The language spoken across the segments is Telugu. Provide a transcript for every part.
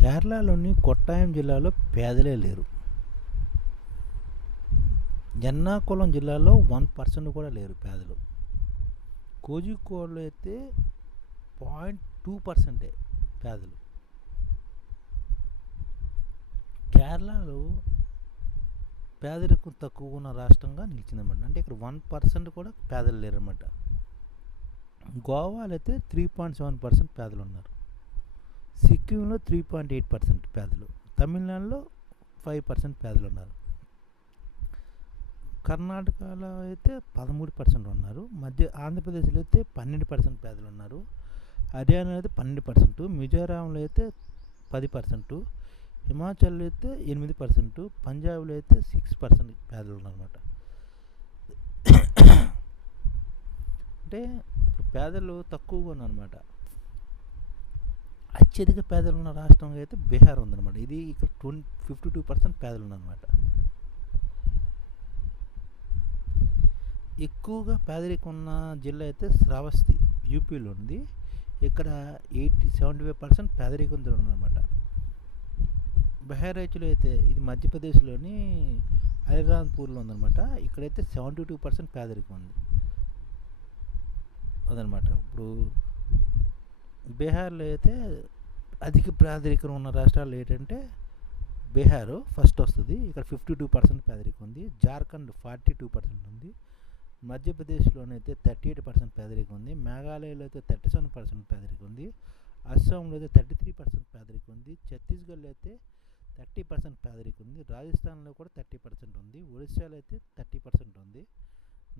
కేరళలోని కొట్టాయం జిల్లాలో పేదలే లేరు. ఎర్నాకుళం జిల్లాలో వన్ పర్సెంట్ కూడా లేరు పేదలు. కోజికోడ్లో అయితే పాయింట్ టూ పర్సెంటే పేదలు. కేరళలో పేదరికం తక్కువ ఉన్న రాష్ట్రంగా నిలిచిందన్నమాట. అంటే ఇక్కడ వన్ పర్సెంట్ కూడా పేదలు లేరన్నమాట. గోవాలో అయితే త్రీ పాయింట్ సెవెన్ పర్సెంట్ పేదలు ఉన్నారు. సిక్కింలో త్రీ పాయింట్ ఎయిట్ పర్సెంట్ పేదలు తమిళనాడులో ఫైవ్ పర్సెంట్ పేదలు ఉన్నారు. కర్ణాటకలో అయితే పదమూడు పర్సెంట్ ఉన్నారు. మధ్య ఆంధ్రప్రదేశ్లో అయితే పన్నెండు పర్సెంట్ పేదలు ఉన్నారు. హర్యానాలో అయితే పన్నెండు పర్సెంట్ మిజోరాంలో అయితే పది పర్సెంట్ హిమాచల్లో అయితే ఎనిమిది పర్సెంట్ పంజాబ్లో అయితే సిక్స్ పర్సెంట్ పేదలు ఉన్నారన్నమాట. అంటే ఇప్పుడు పేదలు తక్కువగా ఉన్నారన్నమాట. అత్యధిక పేదలు ఉన్న రాష్ట్రంగా అయితే బీహార్ ఉందన్నమాట. ఇది ఇక్కడ ట్వంటీ ఫిఫ్టీ టూ పర్సెంట్ పేదలు ఉన్నారన్నమాట ఎక్కువగా పేదరికం ఉన్న జిల్లా అయితే శ్రావస్తి యూపీలో ఉంది. ఇక్కడ ఎయిటీ సెవెంటీ ఫైవ్ పర్సెంట్ పేదరికంతో ఉందన్నమాట రైతులు అయితే ఇది మధ్యప్రదేశ్లోని అలీరాంపూర్లో ఉందన్నమాట. ఇక్కడైతే సెవెంటీ టూ పర్సెంట్ పేదరికం ఉంది. అదనమాట ఇప్పుడు బీహార్లో అయితే అధిక పేదరికం ఉన్న రాష్ట్రాలు ఏంటంటే బీహార్ ఫస్ట్ వస్తుంది. ఇక్కడ ఫిఫ్టీ టూ పర్సెంట్ పేదరికం ఉంది. జార్ఖండ్ ఫార్టీ టూ పర్సెంట్ ఉంది. మధ్యప్రదేశ్లోనైతే థర్టీ ఎయిట్ పర్సెంట్ పేదరికం ఉంది. మేఘాలయలో అయితే థర్టీ సెవెన్ పర్సెంట్ పేదరికం ఉంది. అస్సాంలో అయితే థర్టీ త్రీ పర్సెంట్ పేదరికం ఉంది. ఛత్తీస్గఢ్లో అయితే థర్టీ పర్సెంట్ పేదరికం ఉంది. రాజస్థాన్లో కూడా థర్టీ పర్సెంట్ ఉంది. ఒడిశాలో అయితే థర్టీ పర్సెంట్ ఉంది.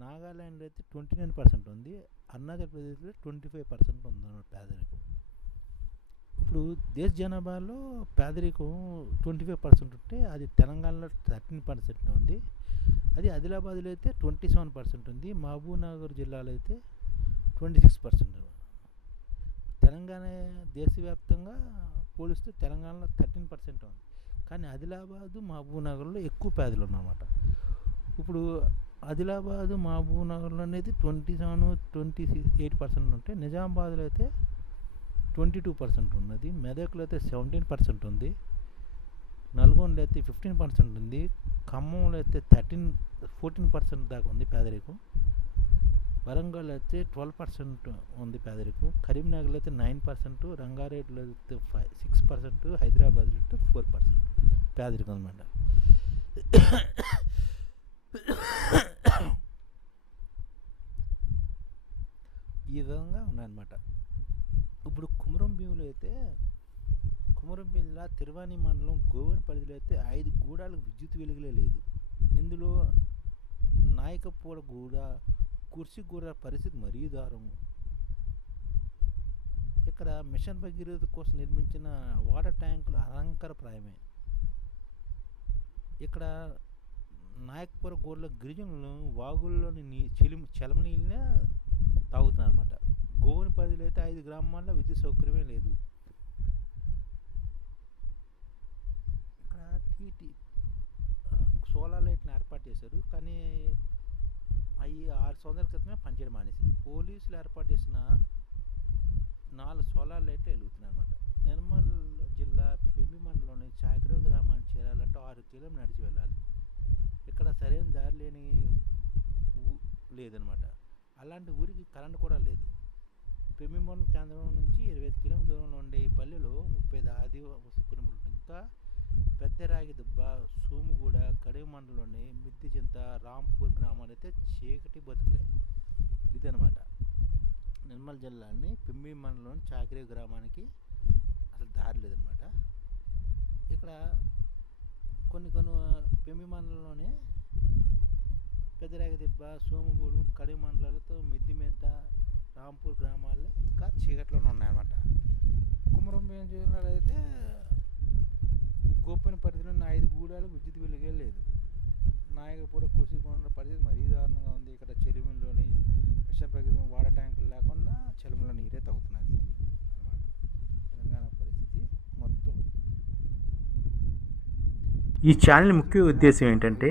నాగాల్యాండ్లో అయితే ట్వంటీ నైన్ పర్సెంట్ ఉంది. అరుణాచల్ ప్రదేశ్లో ట్వంటీ ఫైవ్ పర్సెంట్ ఉంది పేదరికం. ఇప్పుడు దేశ జనాభాలో పేదరికం ట్వంటీ ఫైవ్ పర్సెంట్ ఉంటే అది తెలంగాణలో థర్టీన్ పర్సెంట్ ఉంది. అది ఆదిలాబాద్లో అయితే ట్వంటీ సెవెన్ పర్సెంట్ ఉంది. మహబూబ్నగర్ జిల్లాలో అయితే ట్వంటీ సిక్స్ పర్సెంట్. తెలంగాణ దేశవ్యాప్తంగా పోలిస్తే తెలంగాణలో థర్టీన్ పర్సెంట్ ఉంది. కానీ ఆదిలాబాదు మహబూబ్నగర్లో ఎక్కువ పేదలు ఉన్నమాట. ఇప్పుడు ఆదిలాబాదు మహబూబ్నగర్లో అనేది twenty seven twenty six eight percent ఉంటే నిజామాబాద్లో అయితే ట్వంటీ టూ పర్సెంట్ ఉన్నది. మెదక్లో అయితే సెవెంటీన్ పర్సెంట్ ఉంది. నల్గొండలో అయితే ఫిఫ్టీన్ పర్సెంట్ ఉంది. ఖమ్మంలో అయితే థర్టీన్ ఫోర్టీన్ పర్సెంట్ దాకా ఉంది పేదరికం. వరంగల్ అయితే ట్వెల్వ్ పర్సెంట్ ఉంది పేదరికం. కరీంనగర్లో అయితే నైన్ పర్సెంట్ రంగారెడ్డిలో అయితే ఫైవ్ సిక్స్ పర్సెంట్ హైదరాబాద్లో అయితే ఫోర్ పర్సెంట్ పేదరికం అనమాట ఈ విధంగా ఉన్నాయన్నమాట. ఇప్పుడు కుమరం భీములు అయితే కుమరం జిల్లా తిరువాణి మండలం గోవెన పరిధిలో అయితే ఐదు గూడాలకు విద్యుత్ వెలుగులే లేదు. ఇందులో నాయకపూడ గూడ కుర్సిగూడ పరిస్థితి మరీ దారుణం. ఇక్కడ మిషన్ భగీరథ కోసం నిర్మించిన వాటర్ ట్యాంకులు అలంకరప్రాయమే. ఇక్కడ నాయక్పూర్ గోర్ల గిరిజనులు వాగుల్లోని నీ చెలిమి చలమ నీళ్ళనే తాగుతున్నారు అనమాట గోవుని పరిధిలో అయితే ఐదు గ్రామాల్లో విద్యుత్ సౌకర్యమే లేదు. ఇక్కడ టీటీ సోలార్ లైట్ని ఏర్పాటు చేశారు. కానీ అవి ఆరు సంవత్సరాల క్రితమే పనిచేయడం మానేసింది పోలీసులు ఏర్పాటు చేసిన నాలుగు సోలార్ లైట్లు వెలుగుతున్నాయి అనమాట నిర్మల్ జిల్లా పెంబి మండలంలోని చాకరో గ్రామానికి చేరాలంటే ఆరు కిలోమీటర్లు నడిచి వెళ్ళాలి. ఇక్కడ సరైన దారి లేని లేదనమాట. అలాంటి ఊరికి కరెంట్ కూడా లేదు. పెమ్మిమోన్ కేంద్రం నుంచి ఇరవై ఐదు కిలోమీటర్ దూరంలో ఉండే ఈ పల్లెలో ముప్పై ఐదు ఆదివాసీ కుటుంబాలు ఇంకా పెద్దరాగి దుబ్బ సోముగూడ కడివి మండలంలోని మిద్ది చింత రాంపూర్ గ్రామాలు అయితే చీకటి బతుకులే. ఇదనమాట. నిర్మల్ జిల్లాని పిమ్మి మండలంలోని చాకిరే గ్రామానికి అసలు దారి లేదనమాట. ఇక్కడ కొన్ని కొన్ని పెమ్మి మండలంలోనే పెద్దరాగి దిబ్బ సోముగూడు కడివి మండలాలతో మిద్ది మీద రాంపూర్ గ్రామాల్లో ఇంకా చీకట్లోనే ఉన్నాయన్నమాట. కుమరం జిల్లాలో అయితే గోపని పరిధిలో ఐదు గూడాలకు విద్యుత్ వెలుగే లేదు. నాయకపూడ కుసికొండ పరిస్థితి మరీ దారుణంగా ఉంది. ఇక్కడ చెరువుల్లోని విషపగిరి వాటర్ ట్యాంకులు లేకుండా చెరువులో నీరే తాగుతున్నది అన్నమాట. తెలంగాణ పరిస్థితి మొత్తం. ఈ ఛానల్ ముఖ్య ఉద్దేశం ఏంటంటే.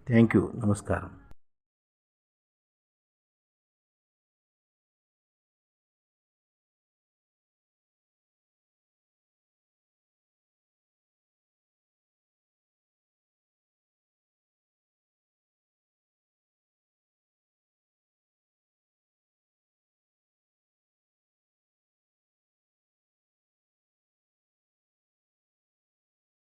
థ్యాంక్ యూ నమస్కారం